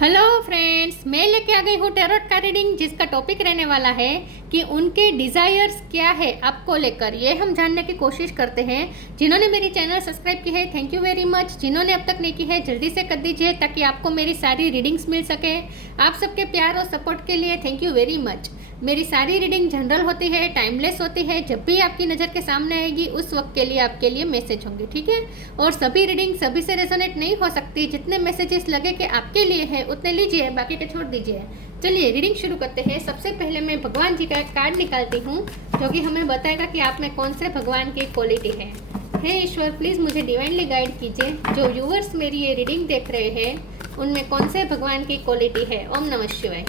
Hello friends, मैं लेके आ गई हूँ टैरोट का रीडिंग, जिसका टॉपिक रहने वाला है कि उनके डिज़ायर्स क्या है आपको लेकर। ये हम जानने की कोशिश करते हैं। जिन्होंने मेरी चैनल सब्सक्राइब की है, थैंक यू वेरी मच। जिन्होंने अब तक नहीं की है, जल्दी से कर दीजिए ताकि आपको मेरी सारी रीडिंग्स मिल सके। आप सबके प्यार और सपोर्ट के लिए थैंक यू वेरी मच। मेरी सारी रीडिंग जनरल होती है, टाइमलेस होती है। जब भी आपकी नज़र के सामने आएगी उस वक्त के लिए आपके लिए मैसेज होंगे, ठीक है। और सभी रीडिंग सभी से रेजोनेट नहीं हो सकती। जितने मैसेजेस लगे कि आपके लिए है उतने लीजिए, बाकी के छोड़ दीजिए। चलिए रीडिंग शुरू करते हैं। सबसे पहले मैं भगवान जी का एक कार्ड निकालती हूँ जो कि हमें बताएगा कि आप में कौन से भगवान की क्वालिटी है। हे ईश्वर, प्लीज़ मुझे डिवाइनली गाइड कीजिए। जो व्यूअर्स मेरी ये रीडिंग देख रहे हैं उनमें कौन से भगवान की क्वालिटी है। ओम नमः शिवाय।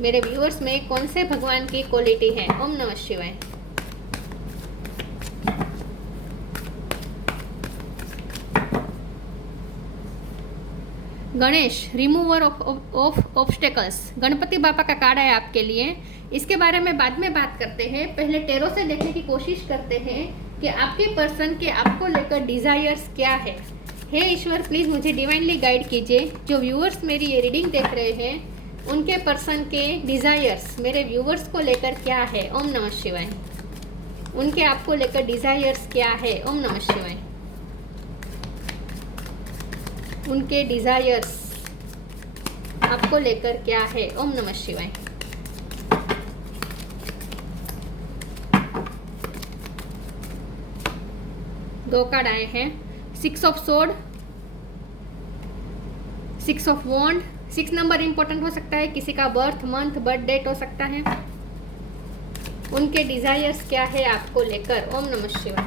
मेरे व्यूअर्स में कौन से भगवान की क्वालिटी है। ओम नमः शिवाय। Ganesh, remover of obstacles. Ganpati बापा का कार्ड है आपके लिए। इसके बारे में बाद में बात करते हैं। पहले टेरो से देखने की कोशिश करते हैं कि आपके पर्सन के आपको लेकर डिजायर्स क्या है। हे ईश्वर, प्लीज़ मुझे डिवाइनली गाइड कीजिए। जो व्यूअर्स मेरी ये रीडिंग देख रहे हैं उनके पर्सन के डिज़ायर्स मेरे व्यूअर्स को लेकर क्या है। ओम नमः शिवाय। उनके आपको लेकर डिज़ायर्स क्या है। ओम नमः शिवाय। उनके डिज़ायर्स आपको लेकर क्या है। ओम नमः शिवाय। दो कार्ड आए हैं। 6 of sword, 6 of wand. 6 number important हो सकता है, किसी का बर्थ मंथ बर्थ डेट हो सकता है। उनके डिजायर्स क्या है आपको लेकर। ओम नमः शिवाय।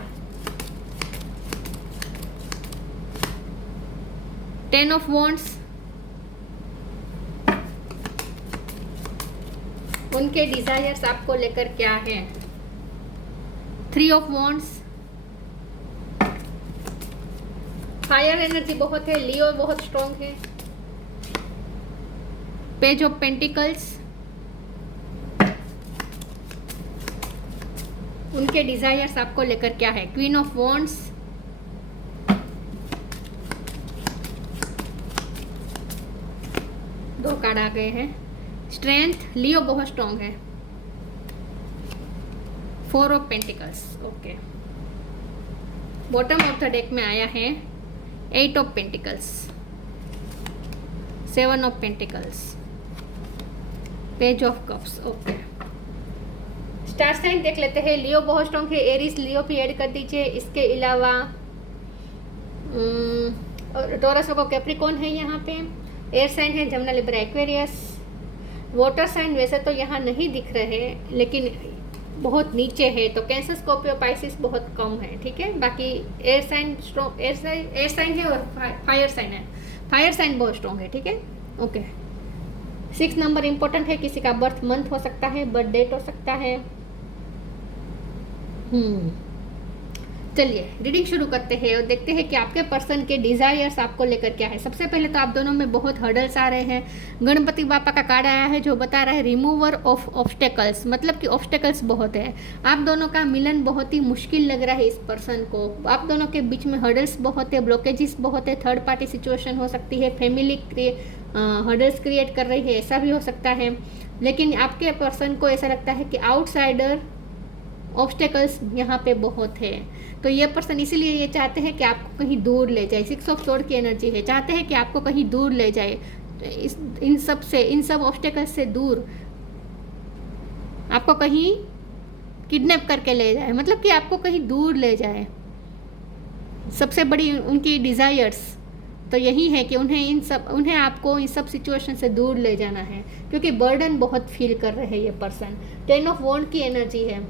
10 ऑफ वॉन्ड्स। उनके डिजायर्स आपको लेकर क्या है। 3 ऑफ वॉन्ड्स। फायर एनर्जी बहुत है, लियो बहुत स्ट्रॉन्ग है। Page of pentacles. उनके डिजायर्स आपको लेकर क्या है। Queen of wands. दो कार्ड आ गए हैं। स्ट्रेंथ, लियो बहुत स्ट्रॉन्ग है। 4 of pentacles. Okay, bottom of the deck में आया है 8 of pentacles, 7 of pentacles, page of cups. Okay, star sign देख लेते हैं। लियो बहुत स्ट्रॉन्ग है, एरीज लियो भी ऐड कर दीजिए। इसके अलावा टॉरस को कैप्रिकॉन है यहाँ पे। एयर साइन है Gemini, Libra, Aquarius. Water sign वैसे तो यहाँ नहीं दिख रहे लेकिन बहुत नीचे है, तो कैंसर, स्कॉर्पियो, पाइसिस बहुत कम है, ठीक है। बाकी air sign strong, air sign है और फायर साइन है। फायर साइन बहुत स्ट्रॉन्ग है, ठीक है। ओके, 6 नंबर इंपॉर्टेंट है, किसी का बर्थ मंथ हो सकता है, बर्थ डेट हो सकता है। चलिए रीडिंग शुरू करते हैं और देखते हैं कि आपके पर्सन के डिजायर्स आपको लेकर क्या है। सबसे पहले तो आप दोनों में बहुत हर्डल्स आ रहे हैं। गणपति बापा का कार्ड आया है जो बता रहा है रिमूवर ऑफ ऑब्स्टेकल्स, मतलब कि ऑब्स्टेकल्स बहुत है। आप दोनों का मिलन बहुत ही मुश्किल लग रहा है इस पर्सन को। आप दोनों के बीच में हर्डल्स बहुत है, ब्लॉकेजेस बहुत है। थर्ड पार्टी सिचुएशन हो सकती है, फैमिली हर्डल्स क्रिएट कर रही है, ऐसा भी हो सकता है। लेकिन आपके पर्सन को ऐसा लगता है कि आउटसाइडर ऑब्स्टेकल्स यहाँ पे बहुत है, तो ये पर्सन इसीलिए ये चाहते हैं कि आपको कहीं दूर ले जाए। 6 ऑफ सोर्ड की एनर्जी है, चाहते हैं कि आपको कहीं दूर ले जाए। तो इन सब ऑब्स्टेकल्स से दूर आपको कहीं किडनैप करके ले जाए, मतलब कि आपको कहीं दूर ले जाए। सबसे बड़ी उनकी डिज़ायर्स तो यही है कि उन्हें आपको इन सब सिचुएशन से दूर ले जाना है, क्योंकि बर्डन बहुत फील कर रहे हैं ये पर्सन। 10 ऑफ वॉन्ड की एनर्जी है।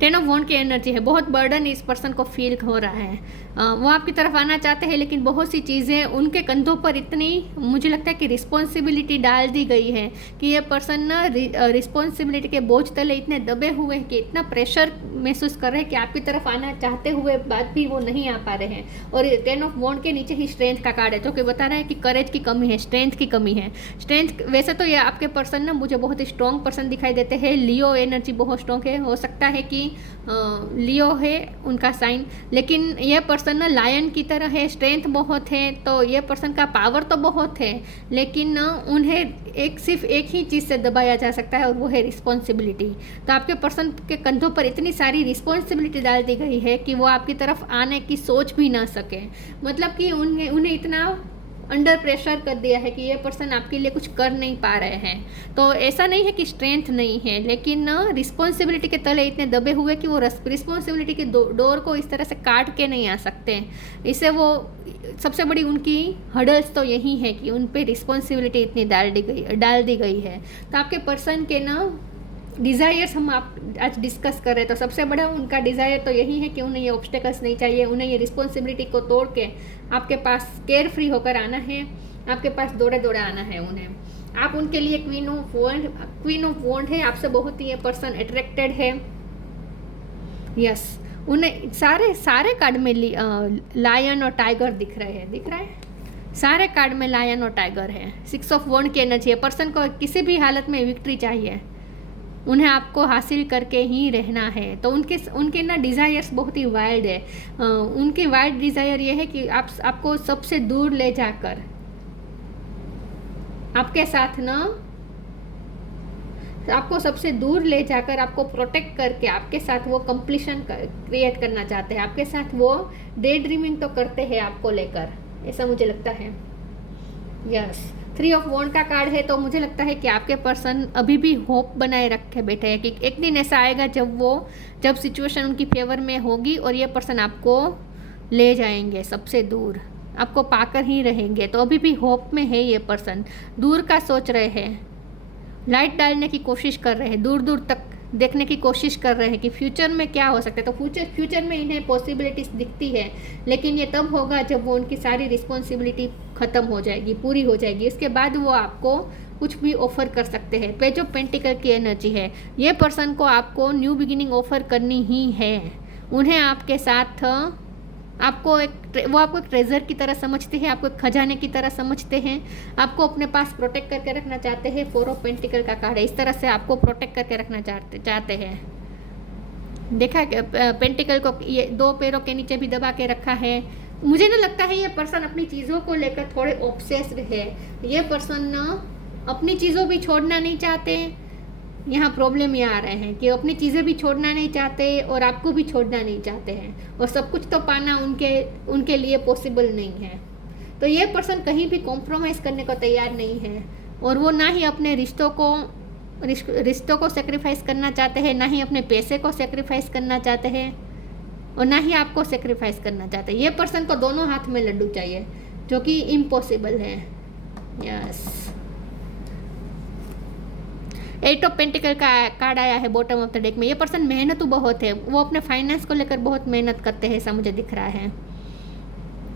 10 ऑफ वॉन्ड की एनर्जी है, बहुत बर्डन इस पर्सन को फील हो रहा है। वो आपकी तरफ आना चाहते हैं लेकिन बहुत सी चीज़ें उनके कंधों पर इतनी, मुझे लगता है कि रिस्पॉन्सिबिलिटी डाल दी गई है कि ये पर्सन ना रिस्पॉन्सिबिलिटी के बोझ तले इतने दबे हुए हैं कि इतना प्रेशर महसूस कर रहे हैं कि आपकी तरफ आना चाहते हुए बाद भी वो नहीं आ पा रहे हैं। और 10 ऑफ वॉन्ड के नीचे ही स्ट्रेंथ का कार्ड है जो कि बता रहा है कि करेज की कमी है, स्ट्रेंथ की कमी है। स्ट्रेंथ वैसे तो ये आपके पर्सन ना मुझे बहुत ही स्ट्रॉन्ग पर्सन दिखाई देते हैं। लियो एनर्जी बहुत स्ट्रॉन्ग है, हो सकता है कि लियो है उनका साइन, लेकिन यह पर्सन ना लायन की तरह है, स्ट्रेंथ बहुत है, तो ये पर्सन का पावर तो बहुत है, लेकिन उन्हें सिर्फ एक ही चीज़ से दबाया जा सकता है और वो है रिस्पॉन्सिबिलिटी। तो आपके पर्सन के कंधों पर इतनी सारी रिस्पॉन्सिबिलिटी डाल दी गई है कि वो आपकी तरफ आने की सोच भी ना सके। मतलब कि उन्हें इतना अंडर प्रेशर कर दिया है कि ये पर्सन आपके लिए कुछ कर नहीं पा रहे हैं। तो ऐसा नहीं है कि स्ट्रेंथ नहीं है, लेकिन रिस्पॉन्सिबिलिटी के तले इतने दबे हुए कि वो रिस्पॉन्सिबिलिटी के डोर को इस तरह से काट के नहीं आ सकते। इससे वो सबसे बड़ी उनकी हर्डल्स तो यही है कि उन पे रिस्पॉन्सिबिलिटी इतनी डाल दी गई है। तो आपके पर्सन के डिज़ायर्स हम आप आज डिस्कस कर रहे हैं। तो सबसे बड़ा उनका डिज़ायर तो यही है कि उन्हें ये ऑब्स्टेकल्स नहीं चाहिए, उन्हें ये रिस्पॉन्सिबिलिटी को तोड़ के आपके पास केयर फ्री होकर आना है, आपके पास दौड़े दौड़े आना है उन्हें। आप उनके लिए क्वीन ऑफ वॉन्ड है, आपसे बहुत ही ये पर्सन अट्रैक्टेड है। यस, उन्हें सारे कार्ड में लायन और टाइगर दिख रहे हैं, सारे कार्ड में लायन और टाइगर है। 6 ऑफ वॉन्ड की एनर्जी है। पर्सन को किसी भी हालत में विक्ट्री चाहिए, उन्हें आपको हासिल करके ही रहना है। तो उनके डिज़ायर्स बहुत ही वाइल्ड है। उनकी वाइल्ड डिज़ायर ये है कि आपको सबसे दूर ले जाकर आपके साथ आपको सबसे दूर ले जाकर आपको प्रोटेक्ट करके आपके साथ वो कंप्लीशन क्रिएट करना चाहते हैं। आपके साथ वो डे ड्रीमिंग तो करते हैं आपको लेकर, ऐसा मुझे लगता है। यस, 3 ऑफ वॉन्ड का कार्ड है। तो मुझे लगता है कि आपके पर्सन अभी भी होप बनाए रखे बैठे हैं कि एक दिन ऐसा आएगा जब सिचुएशन उनकी फेवर में होगी और ये पर्सन आपको ले जाएंगे सबसे दूर, आपको पाकर ही रहेंगे। तो अभी भी होप में है ये पर्सन, दूर का सोच रहे हैं, लाइट डालने की कोशिश कर रहे हैं, दूर दूर तक देखने की कोशिश कर रहे हैं कि फ्यूचर में क्या हो सकता है। तो फ्यूचर में इन्हें पॉसिबिलिटीज दिखती है, लेकिन ये तब होगा जब वो उनकी सारी रिस्पॉन्सिबिलिटी ख़त्म हो जाएगी, पूरी हो जाएगी। इसके बाद वो आपको कुछ भी ऑफ़र कर सकते हैं। पेज ऑफ पेंटिकल की एनर्जी है। ये पर्सन को आपको न्यू बिगिनिंग ऑफ़र करनी ही है। उन्हें आपके साथ वो आपको एक ट्रेजर की तरह समझते हैं, आपको एक खजाने की तरह समझते हैं, आपको अपने पास प्रोटेक्ट करके रखना चाहते हैं। 4 ऑफ पेंटिकल का कार्ड है, इस तरह से आपको प्रोटेक्ट करके रखना चाहते हैं। देखा पेंटिकल को ये 2 पैरों के नीचे भी दबा के रखा है। मुझे ना लगता है ये पर्सन अपनी चीज़ों को लेकर थोड़े ऑब्सेस्ड है। ये पर्सन अपनी चीज़ों भी छोड़ना नहीं चाहते। यहाँ प्रॉब्लम ये आ रहे हैं कि अपनी चीज़ें भी छोड़ना नहीं चाहते और आपको भी छोड़ना नहीं चाहते हैं, और सब कुछ तो पाना उनके लिए पॉसिबल नहीं है। तो ये पर्सन कहीं भी कॉम्प्रोमाइज़ करने को तैयार नहीं है, और वो ना ही अपने रिश्तों को सेक्रीफाइस करना चाहते हैं, ना ही अपने पैसे को सेक्रीफाइस करना चाहते हैं, और ना ही आपको सेक्रीफाइस करना चाहते हैं। ये पर्सन को दोनों हाथ में लड्डू चाहिए, जो कि इम्पॉसिबल है। यस, 8 ऑफ पेंटिकल का कार्ड आया है बॉटम ऑफ द डेक में। ये पर्सन मेहनतू बहुत है, वो अपने फाइनेंस को लेकर बहुत मेहनत करते हैं, ऐसा मुझे दिख रहा है।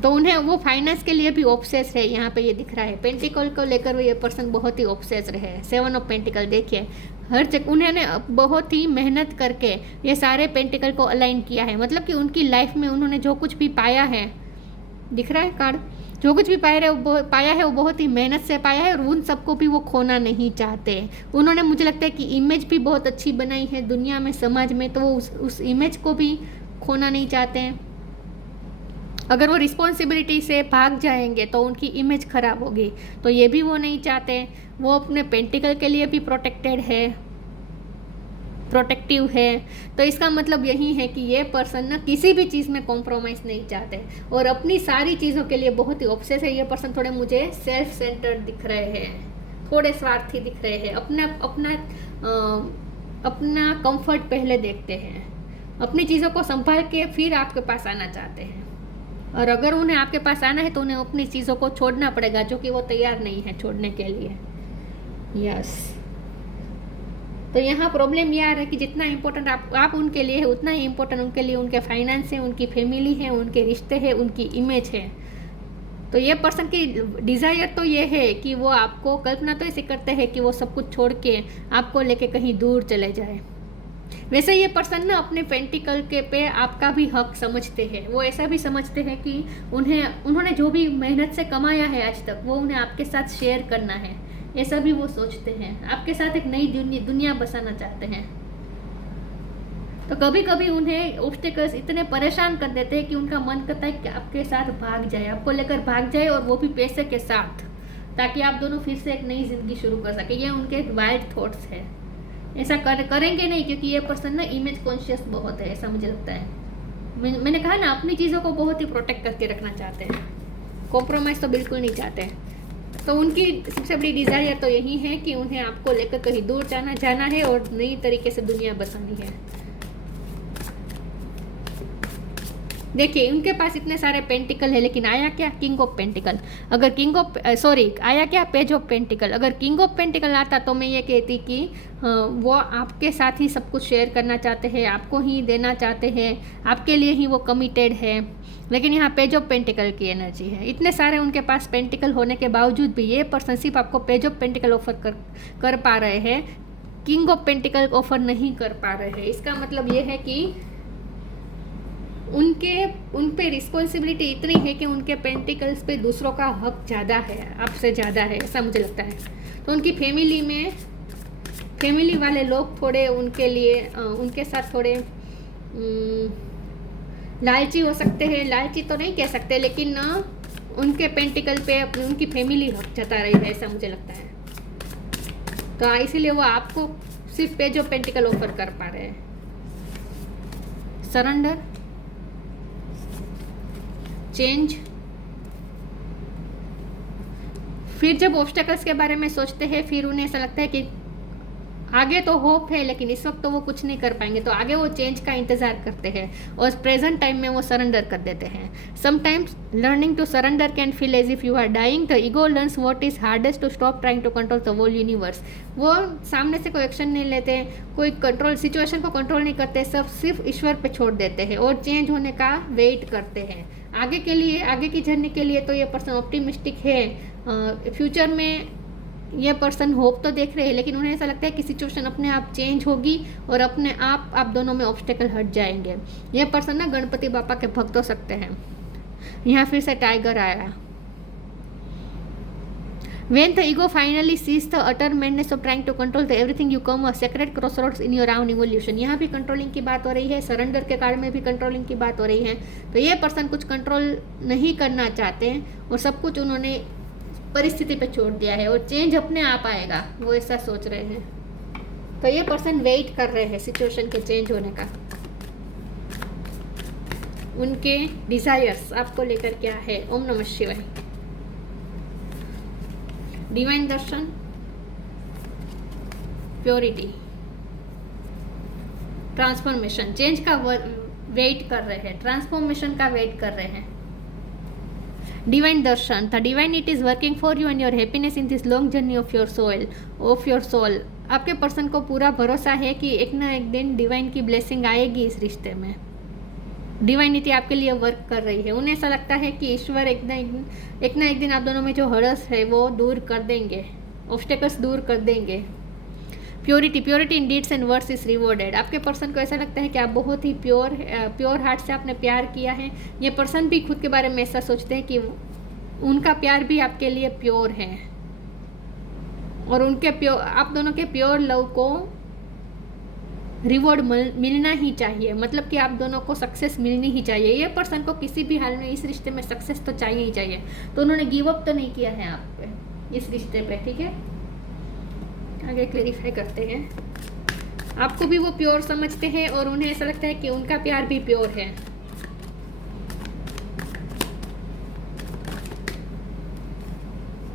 तो उन्हें वो फाइनेंस के लिए भी ऑब्सेस है, यहाँ पे ये दिख रहा है। पेंटिकल को लेकर ये पर्सन बहुत ही ऑब्सेस रहे। 7 ऑफ पेंटिकल देखिए, हर जगह उन्होंने बहुत ही मेहनत करके ये सारे पेंटिकल को अलाइन किया है। मतलब कि उनकी लाइफ में उन्होंने जो कुछ भी पाया है, दिख रहा है कार्ड, जो कुछ भी पाया है वो बहुत ही मेहनत से पाया है, और उन सबको भी वो खोना नहीं चाहते। उन्होंने, मुझे लगता है कि इमेज भी बहुत अच्छी बनाई है दुनिया में, समाज में, तो वो उस इमेज को भी खोना नहीं चाहते हैं। अगर वो रिस्पॉन्सिबिलिटी से भाग जाएंगे तो उनकी इमेज खराब होगी, तो ये भी वो नहीं चाहते। वो अपने पेंटिकल के लिए भी प्रोटेक्टिव है। तो इसका मतलब यही है कि ये पर्सन ना किसी भी चीज़ में कॉम्प्रोमाइज़ नहीं चाहते, और अपनी सारी चीज़ों के लिए बहुत ही ऑब्सेस है। ये पर्सन थोड़े मुझे सेल्फ सेंटर्ड दिख रहे हैं, थोड़े स्वार्थी दिख रहे हैं। अपना कंफर्ट पहले देखते हैं, अपनी चीज़ों को संभाल के फिर आपके पास आना चाहते हैं। और अगर उन्हें आपके पास आना है तो उन्हें अपनी चीज़ों को छोड़ना पड़ेगा, जो कि वो तैयार नहीं है छोड़ने के लिए। यस, तो यहाँ प्रॉब्लम ये आ रहा है कि जितना इम्पोर्टेंट आप उनके लिए है, उतना ही इम्पोर्टेंट उनके लिए उनके फाइनेंस है, उनकी फैमिली है, उनके रिश्ते हैं, उनकी इमेज है। तो ये पर्सन की डिज़ायर तो ये है कि वो आपको, कल्पना तो ऐसे करते हैं कि वो सब कुछ छोड़ के आपको लेके कहीं दूर चले जाए। वैसे ये पर्सन ना अपने पेंटिकल के पे आपका भी हक समझते हैं। वो ऐसा भी समझते हैं कि उन्होंने जो भी मेहनत से कमाया है आज तक, वो उन्हें आपके साथ शेयर करना है, ऐसा भी वो सोचते हैं। आपके साथ एक नई दुनिया बसाना चाहते हैं। तो कभी कभी उन्हें ऑब्स्टेकल्स इतने परेशान कर देते हैं कि उनका मन करता है कि आपके साथ भाग जाए, आपको लेकर भाग जाए, और वो भी पैसे के साथ, ताकि आप दोनों फिर से एक नई जिंदगी शुरू कर सके। ये उनके वाइल्ड थॉट्स है। ऐसा करेंगे नहीं, क्योंकि ये पर्सन ना इमेज कॉन्शियस बहुत है, ऐसा मुझे लगता है। मैंने कहा ना, अपनी चीज़ों को बहुत ही प्रोटेक्ट करके रखना चाहते हैं, कॉम्प्रोमाइज़ तो बिल्कुल नहीं चाहते। तो उनकी सबसे बड़ी डिज़ायर तो यही है कि उन्हें आपको लेकर कहीं दूर जाना है और नई तरीके से दुनिया बसानी है। देखिए, उनके पास इतने सारे पेंटिकल है, लेकिन आया क्या? King of pentacle. अगर आया क्या? Page of pentacle. अगर किंग ऑफ पेंटिकल आता तो मैं ये कहती कि वो आपके साथ ही सब कुछ शेयर करना चाहते हैं, आपको ही देना चाहते हैं, आपके लिए ही वो कमिटेड है। लेकिन यहाँ पेज ऑफ पेंटिकल की एनर्जी है। इतने सारे उनके पास पेंटिकल होने के बावजूद भी ये पर्सन सिर्फ आपको पेज ऑफ पेंटिकल ऑफर कर पा रहे हैं, किंग ऑफ पेंटिकल ऑफर नहीं कर पा रहे हैं। इसका मतलब ये है कि उन पे रिस्पॉन्सिबिलिटी इतनी है कि उनके पेंटिकल्स पे दूसरों का हक ज़्यादा है, आपसे ज़्यादा है, ऐसा मुझे लगता है। तो उनकी फैमिली वाले लोग थोड़े उनके लिए उनके साथ थोड़े लालची हो सकते हैं। लालची तो नहीं कह सकते, लेकिन उनके पेंटिकल पे उनकी फैमिली हक जता रही है, ऐसा मुझे लगता है। तो इसीलिए वो आपको सिर्फ पेज ऑफ पेंटिकल ऑफर कर पा रहे हैं। Surrender, change. फिर जब ऑब्स्टेकल्स के बारे में सोचते हैं, फिर उन्हें ऐसा लगता है कि आगे तो होप है, लेकिन इस वक्त तो वो कुछ नहीं कर पाएंगे, तो आगे वो चेंज का इंतजार करते हैं और प्रेजेंट टाइम में वो सरेंडर कर देते हैं। Sometimes learning to surrender can feel as if you are dying. The ego learns what is hardest to stop trying to control the whole universe. वो सामने से कोई एक्शन नहीं लेते, कोई कंट्रोल सिचुएशन को कंट्रोल नहीं करते, सब सिर्फ ईश्वर पे छोड़ देते हैं और चेंज होने का वेट करते हैं। आगे के लिए, आगे की जर्नी के लिए तो ये पर्सन ऑप्टिमिस्टिक है। फ्यूचर में ये पर्सन होप तो देख रहे हैं, लेकिन उन्हें ऐसा लगता है कि सिचुएशन अपने आप चेंज होगी और अपने आप दोनों में ऑब्स्टेकल हट जाएंगे। ये पर्सन ना गणपति बापा के भक्त हो सकते हैं। यहाँ फिर से टाइगर आया। When the ego finally sees the utter madness of trying to control the everything, you come a sacred crossroads in your own evolution। यहाँ भी कंट्रोलिंग की बात हो रही है, सरेंडर के कार्ड में भी कंट्रोलिंग की बात हो रही है। तो ये पर्सन कुछ कंट्रोल नहीं करना चाहते हैं और सब कुछ उन्होंने परिस्थिति पे छोड़ दिया है और चेंज अपने आप आएगा, वो ऐसा सोच रहे हैं। तो ये पर्सन वेट कर रहे हैं सिचुएशन के चेंज होने का। उनके डिजायर्स आपको लेकर क्या है? ओम नमः शिवाय। Divine darshan, purity, transformation. Change का वेट कर रहे हैं, ट्रांसफॉर्मेशन का वेट कर रहे हैं। Divine darshan, the divinity is working for you and your happiness in this long journey of your soul. आपके पर्सन को पूरा भरोसा है कि एक ना एक दिन डिवाइन की ब्लेसिंग आएगी इस रिश्ते में। डिवाइनिटी आपके लिए वर्क कर रही है। उन्हें ऐसा लगता है कि ईश्वर एक ना एक दिन आप दोनों में जो हड़स है वो दूर कर देंगे, ऑब्स्टेकल्स दूर कर देंगे। Purity in deeds and words is rewarded. आपके पर्सन को ऐसा लगता है कि आप बहुत ही प्योर हार्ट से आपने प्यार किया है। ये पर्सन भी खुद के बारे में ऐसा सोचते हैं कि उनका प्यार भी आपके लिए प्योर है और आप दोनों के प्योर लव को रिवॉर्ड मिलना ही चाहिए। मतलब कि आप दोनों को सक्सेस मिलनी ही चाहिए। ये पर्सन को किसी भी हाल में इस रिश्ते में सक्सेस तो चाहिए ही चाहिए। तो उन्होंने गिव अप तो नहीं किया है आप पे, इस रिश्ते पे। ठीक है, आगे क्लेरिफाई करते हैं। आपको भी वो प्योर समझते हैं और उन्हें ऐसा लगता है कि उनका प्यार भी प्योर है।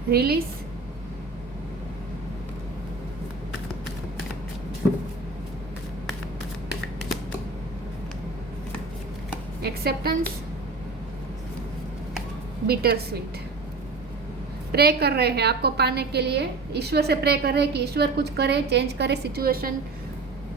Release, acceptance, bitter sweet. Pray कर रहे हैं आपको पाने के लिए, ईश्वर से प्रे कर रहे हैं कि ईश्वर कुछ करे, चेंज करे सिचुएशन।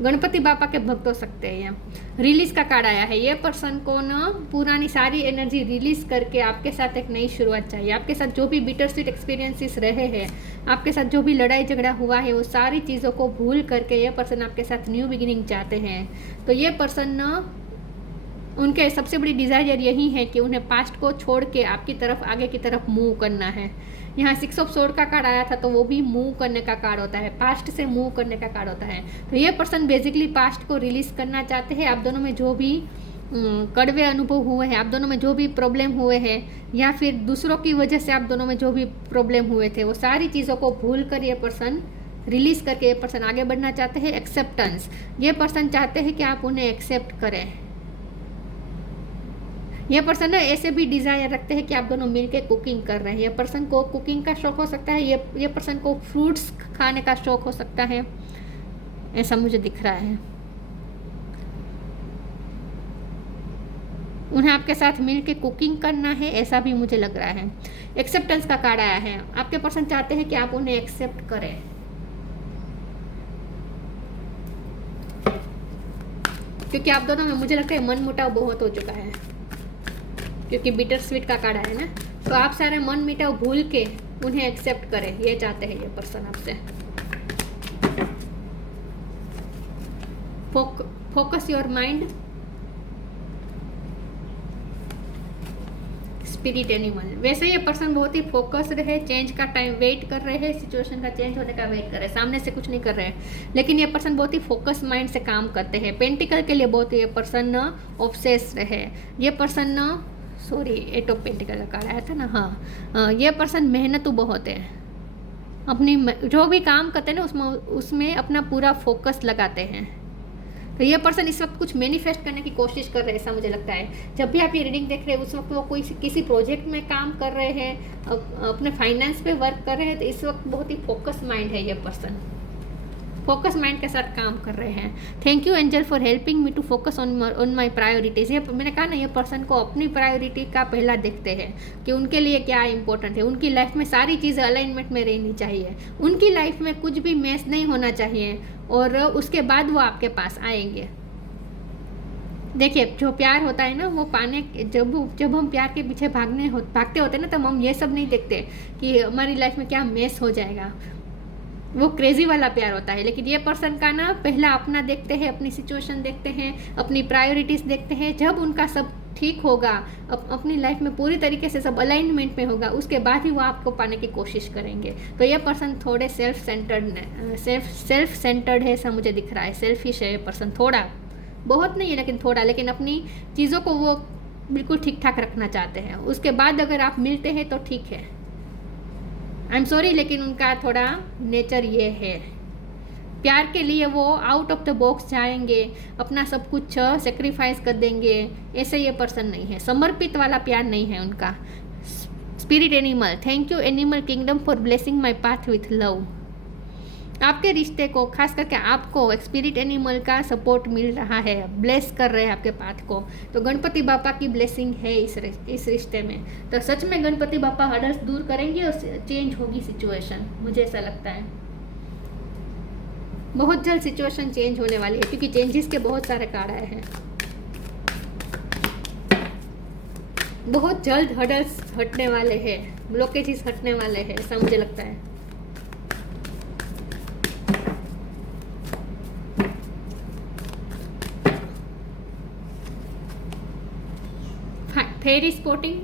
गणपति बापा के भक्त हो सकते हैं। यहाँ रिलीज का कार्ड आया है। ये पर्सन को ना पुरानी सारी एनर्जी रिलीज करके आपके साथ एक नई शुरुआत चाहिए। आपके साथ जो भी बिटर स्वीट एक्सपीरियंसेस रहे हैं, आपके साथ जो भी लड़ाई झगड़ा हुआ है, वो सारी चीज़ों को भूल करके ये पर्सन आपके साथ न्यू बिगिनिंग चाहते हैं। तो ये पर्सन ना उनके सबसे बड़ी डिज़ायर यही है कि उन्हें पास्ट को छोड़ के आपकी तरफ, आगे की तरफ मूव करना है। यहाँ 6 ऑफ सोर्ड का कार्ड आया था, तो वो भी मूव करने का कार्ड होता है, पास्ट से मूव करने का कार्ड होता है। तो ये पर्सन बेसिकली पास्ट को रिलीज करना चाहते हैं। आप दोनों में जो भी कड़वे अनुभव हुए हैं, आप दोनों में जो भी प्रॉब्लम हुए हैं, या फिर दूसरों की वजह से आप दोनों में जो भी प्रॉब्लम हुए थे, वो सारी चीज़ों को भूल कर ये पर्सन रिलीज करके ये पर्सन आगे बढ़ना चाहते हैं। एक्सेप्टेंस, ये पर्सन चाहते हैं कि आप उन्हें एक्सेप्ट करें। ये पर्सन ना ऐसे भी डिज़ायर रखते हैं कि आप दोनों मिलके कुकिंग कर रहे हैं। ये पर्सन को कुकिंग का शौक हो सकता है, ये पर्सन को फ्रूट्स खाने का शौक हो सकता है, ऐसा मुझे दिख रहा है। उन्हें आपके साथ मिलके कुकिंग करना है, ऐसा भी मुझे लग रहा है। एक्सेप्टेंस का कार्ड आया है, आपके पर्सन चाहते हैं कि आप उन्हें एक्सेप्ट करें। क्योंकि आप दोनों में मुझे लगता है मन मुटाव बहुत हो चुका है, क्योंकि बिटर स्वीट का कार्ड है ना। तो आप सारे मन मिटाव भूल के उन्हें एक्सेप्ट करें, ये चाहते हैं ये पर्सन आपसे। Focus your mind, spirit animal. वैसे ये पर्सन बहुत ही फोकस्ड है, चेंज का टाइम वेट कर रहे हैं, सिचुएशन का चेंज होने का वेट कर रहे हैं, सामने से कुछ नहीं कर रहे हैं, लेकिन ये पर्सन बहुत ही फोकस माइंड से काम करते हैं। पेंटिकल के लिए बहुत ये पर्सन ऑब्सेस्ड है। ये पर्सन सॉरी 8 ऑफ पेंटिकल का कार्ड आया था ना, हाँ, ये पर्सन मेहनतू बहुत है, अपनी जो भी काम करते हैं ना उसमें अपना पूरा फोकस लगाते हैं। तो ये पर्सन इस वक्त कुछ मैनिफेस्ट करने की कोशिश कर रहे हैं, ऐसा मुझे लगता है। जब भी आप ये रीडिंग देख रहे हैं उस वक्त वो कोई किसी प्रोजेक्ट में काम कर रहे हैं, अपने फाइनेंस पे वर्क कर रहे हैं, तो इस वक्त बहुत ही फोकस माइंड है ये पर्सन, फोकस माइंड के साथ काम कर रहे हैं। Thank you angel for helping me to focus on my priorities. ये मैंने कहा ना, ये पर्सन को अपनी प्रायोरिटी का पहला देखते हैं कि उनके लिए क्या इंपॉर्टेंट है। उनकी लाइफ में सारी चीज़ें अलाइनमेंट में रहनी चाहिए, उनकी लाइफ में कुछ भी मैस नहीं होना चाहिए, और उसके बाद वो आपके पास आएंगे। देखिए, जो प्यार होता है ना, वो पाने जब हम प्यार के पीछे भागते होते हैं ना, तब हम ये सब नहीं देखते कि हमारी लाइफ में क्या मैस हो जाएगा। वो क्रेजी वाला प्यार होता है। लेकिन ये पर्सन का ना, पहला अपना देखते हैं, अपनी सिचुएशन देखते हैं, अपनी प्रायोरिटीज़ देखते हैं। जब उनका सब ठीक होगा, अपनी लाइफ में पूरी तरीके से सब अलाइनमेंट में होगा, उसके बाद ही वो आपको पाने की कोशिश करेंगे। तो ये पर्सन थोड़े सेल्फ सेंटर्ड है, ऐसा मुझे दिख रहा है। सेल्फिश है ये पर्सन, थोड़ा, बहुत नहीं है लेकिन थोड़ा, लेकिन अपनी चीज़ों को वो बिल्कुल ठीक ठाक रखना चाहते हैं। उसके बाद अगर आप मिलते हैं तो ठीक है, आई एम सॉरी, लेकिन उनका थोड़ा नेचर ये है। प्यार के लिए वो आउट ऑफ द बॉक्स जाएंगे, अपना सब कुछ सेक्रीफाइस कर देंगे, ऐसे ये पर्सन नहीं है। समर्पित वाला प्यार नहीं है उनका। Spirit animal, thank you animal kingdom for blessing my path with love. आपके रिश्ते को, खास करके आपको स्पिरिट एनिमल का सपोर्ट मिल रहा है, ब्लेस कर रहे हैं आपके पाथ को। तो गणपति बापा की ब्लेसिंग है इस रिश्ते में। तो सच में गणपति बापा हर्डल्स दूर करेंगे और चेंज होगी सिचुएशन, मुझे ऐसा लगता है। बहुत जल्द सिचुएशन चेंज होने वाली है, क्योंकि चेंजेस के बहुत सारे कार्ड आए हैं। बहुत जल्द हर्डल्स हटने वाले हैं, ब्लॉकेजेस हटने वाले हैं, ऐसा मुझे लगता है। Fairy sporting,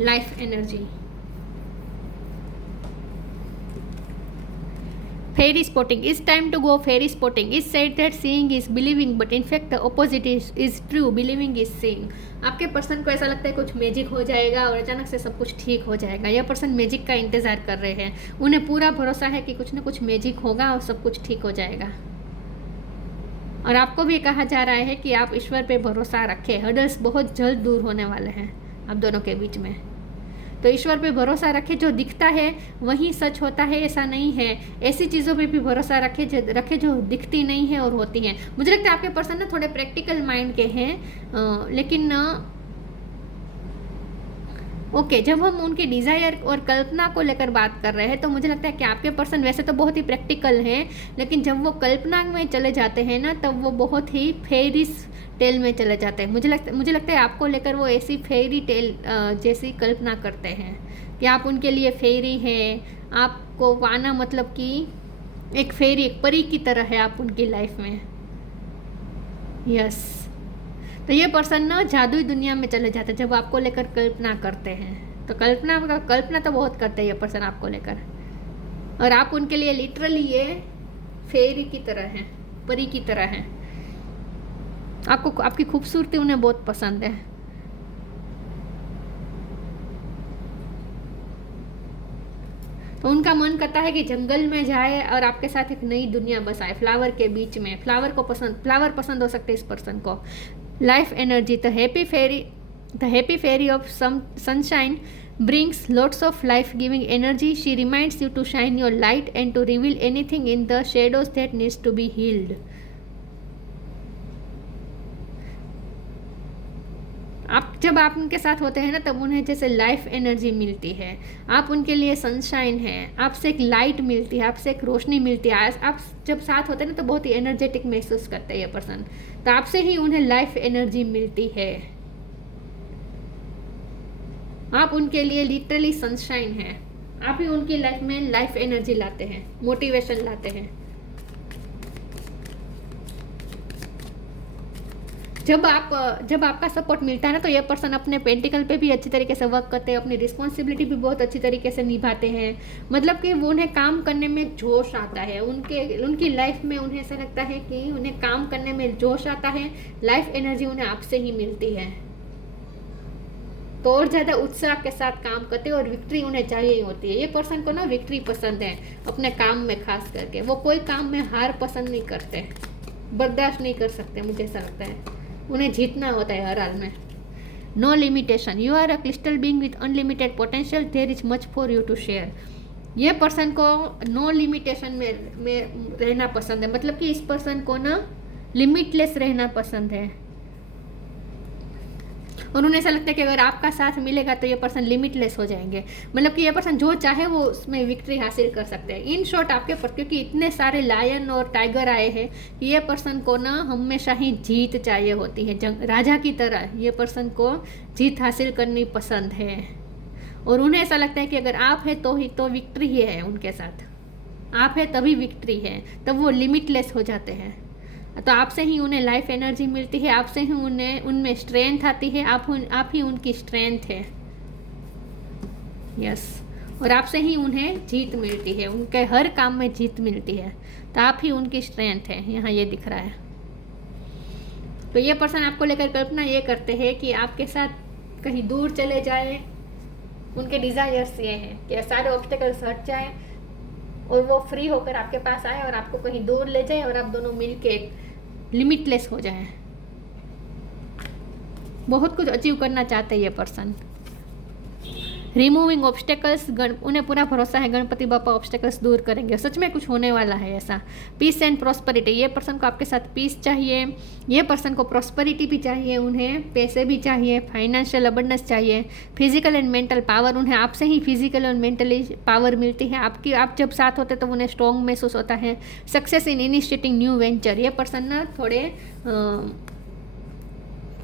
life energy. Fairy spotting, it's time to go fairy spotting. It's said that seeing is believing, but in fact the opposite is true, believing is seeing. आपके पर्सन को ऐसा लगता है कुछ मैजिक हो जाएगा और अचानक से सब कुछ ठीक हो जाएगा। यह पर्सन मैजिक का इंतजार कर रहे हैं, उन्हें पूरा भरोसा है कि कुछ ना कुछ मैजिक होगा और सब कुछ ठीक हो जाएगा। और आपको भी कहा जा रहा है कि आप ईश्वर पे भरोसा रखें, हर्डल्स बहुत जल्द दूर होने वाले हैं आप दोनों के बीच में। तो ईश्वर पे भरोसा रखें, जो दिखता है वही सच होता है ऐसा नहीं है। ऐसी चीज़ों पे भी भरोसा रखें जो दिखती नहीं है और होती हैं। मुझे लगता है आपके पर्सन ना थोड़े प्रैक्टिकल माइंड के हैं, लेकिन ओके, जब हम उनकी डिज़ायर और कल्पना को लेकर बात कर रहे हैं तो मुझे लगता है कि आपके पर्सन वैसे तो बहुत ही प्रैक्टिकल हैं, लेकिन जब वो कल्पना में चले जाते हैं ना, तब वो बहुत ही फेरिस टेल में चले जाते हैं। मुझे लगता है आपको लेकर वो ऐसी फेरी टेल जैसी कल्पना करते हैं कि आप उनके लिए फेरी हैं, आपको पाना मतलब कि एक फेरी, एक परी की तरह है आप उनकी लाइफ में। यस, तो ये पर्सन ना जादुई दुनिया में चले जाते हैं जब आपको लेकर कल्पना करते हैं। तो कल्पना तो बहुत करते हैं ये पर्सन आपको लेकर, और आप उनके लिए लिटरली ये फेरी की तरह हैं, परी की तरह हैं। आपको आपकी खूबसूरती उन्हें बहुत पसंद है। तो उनका मन करता है कि जंगल में जाए और आपके साथ एक नई दुनिया बसाए, फ्लावर के बीच में। फ्लावर पसंद हो सकते हैं इस पर्सन को। Life energy, the happy fairy of sunshine brings lots of life-giving energy. She reminds you to shine your light and to reveal anything in the shadows that needs to be healed. जब आप उनके साथ होते हैं ना, तब उन्हें जैसे लाइफ एनर्जी मिलती है। आप उनके लिए सनशाइन है, आपसे एक लाइट मिलती है, आपसे एक रोशनी मिलती है। आप जब साथ होते हैं ना तो बहुत ही एनर्जेटिक महसूस करते हैं ये पर्सन। तो आपसे ही उन्हें लाइफ एनर्जी मिलती है। आप उनके लिए लिटरली सनशाइन है। आप ही उनकी लाइफ में लाइफ एनर्जी लाते हैं, मोटिवेशन लाते हैं। जब आपका सपोर्ट मिलता है ना, तो ये पर्सन अपने पेंटिकल पे भी अच्छी तरीके से वर्क करते हैं, अपनी रिस्पॉन्सिबिलिटी भी बहुत अच्छी तरीके से निभाते हैं। मतलब कि वो उन्हें काम करने में जोश आता है। उनकी लाइफ में उन्हें ऐसा लगता है कि उन्हें काम करने में जोश आता है। लाइफ एनर्जी उन्हें आपसे ही मिलती है, तो और ज़्यादा उत्साह के साथ काम करते हैं और विक्ट्री उन्हें चाहिए ही होती है। ये पर्सन को ना विक्ट्री पसंद है अपने काम में, खास करके वो कोई काम में हार पसंद नहीं करते, बर्दाश्त नहीं कर सकते। मुझे ऐसा लगता है उन्हें जीतना होता है हर हाल में। No limitation, you are a crystal being with unlimited potential, there is much for you to share. ये पर्सन को नो लिमिटेशन में रहना पसंद है। मतलब कि इस पर्सन को ना लिमिटलेस रहना पसंद है, और उन्हें ऐसा लगता है कि अगर आपका साथ मिलेगा तो ये पर्सन लिमिटलेस हो जाएंगे। मतलब कि ये पर्सन जो चाहे वो उसमें विक्ट्री हासिल कर सकते हैं। इन शॉर्ट आपके पर, क्योंकि इतने सारे लायन और टाइगर आए हैं कि ये पर्सन को ना हमेशा ही जीत चाहिए होती है। राजा की तरह ये पर्सन को जीत हासिल करनी पसंद है, और उन्हें ऐसा लगता है कि अगर आप है तो विक्ट्री ही है उनके साथ। आप है तभी विक्ट्री है, तब वो लिमिटलेस हो जाते हैं। तो आपसे ही उन्हें लाइफ एनर्जी मिलती है, आपसे ही उनमें स्ट्रेंथ आती है। आप ही उनकी स्ट्रेंथ है। यस, और आपसे ही उन्हें जीत मिलती है, उनके हर काम में जीत मिलती है। तो आप ही उनकी स्ट्रेंथ है, यहाँ ये दिख रहा है। तो ये पर्सन आपको लेकर कल्पना ये करते हैं कि आपके साथ कहीं दूर चले जाए। उनके डिज़ायर्स ये हैं कि सारे ऑब्स्टेकल्स हट जाए और वो फ्री होकर आपके पास आए और आपको कहीं दूर ले जाए, और आप दोनों मिलके लिमिटलेस हो जाए। बहुत कुछ अचीव करना चाहते हैं ये पर्सन। रिमूविंग ऑब्स्टेकल्स, उन्हें पूरा भरोसा है गणपति बापा ऑब्स्टेकल्स दूर करेंगे। सच में कुछ होने वाला है ऐसा। पीस एंड प्रॉस्पेरिटी, ये पर्सन को आपके साथ पीस चाहिए। ये पर्सन को प्रॉस्पेरिटी भी चाहिए, उन्हें पैसे भी चाहिए, फाइनेंशियल अबंडेंस चाहिए, फिजिकल एंड मेंटल पावर। उन्हें आपसे ही फिजिकल और मेंटली पावर मिलती है। आप जब साथ होते तो उन्हें स्ट्रॉन्ग महसूस होता है। Success in initiating new venture, ये पर्सन ना थोड़े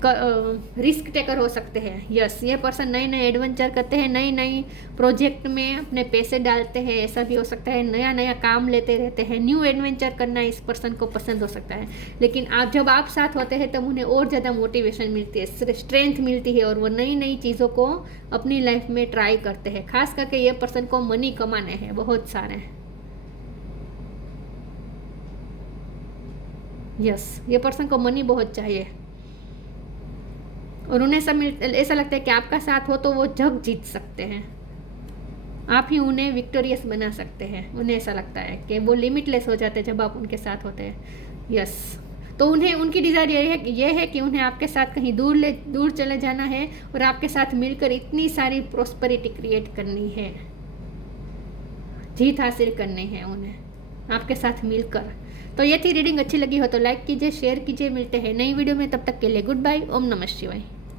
रिस्क टेकर हो सकते हैं। यस, ये पर्सन नए नए एडवेंचर करते हैं, नई प्रोजेक्ट में अपने पैसे डालते हैं। ऐसा भी हो सकता है नया काम लेते रहते हैं। न्यू एडवेंचर करना इस पर्सन को पसंद हो सकता है। लेकिन जब आप साथ होते हैं तब उन्हें और ज़्यादा मोटिवेशन मिलती है, स्ट्रेंथ मिलती है, और वो नई चीज़ों को अपनी लाइफ में ट्राई करते हैं। खास करके ये पर्सन को मनी कमाने हैं बहुत सारे। यस, ये पर्सन को मनी बहुत चाहिए, और उन्हें ऐसा लगता है कि आपका साथ हो तो वो जग जीत सकते हैं। आप ही उन्हें विक्टोरियस बना सकते हैं। उन्हें ऐसा लगता है कि वो लिमिटलेस हो जाते हैं जब आप उनके साथ होते हैं। यस, तो उनकी डिज़ायर ये है कि उन्हें आपके साथ कहीं दूर चले जाना है, और आपके साथ मिलकर इतनी सारी प्रॉस्पेरिटी क्रिएट करनी है, जीत हासिल करनी है उन्हें आपके साथ मिलकर। तो ये थी रीडिंग। अच्छी लगी हो तो लाइक कीजिए, शेयर कीजिए। मिलते हैं नई वीडियो में, तब तक के लिए गुड बाय। ओम नमः शिवाय।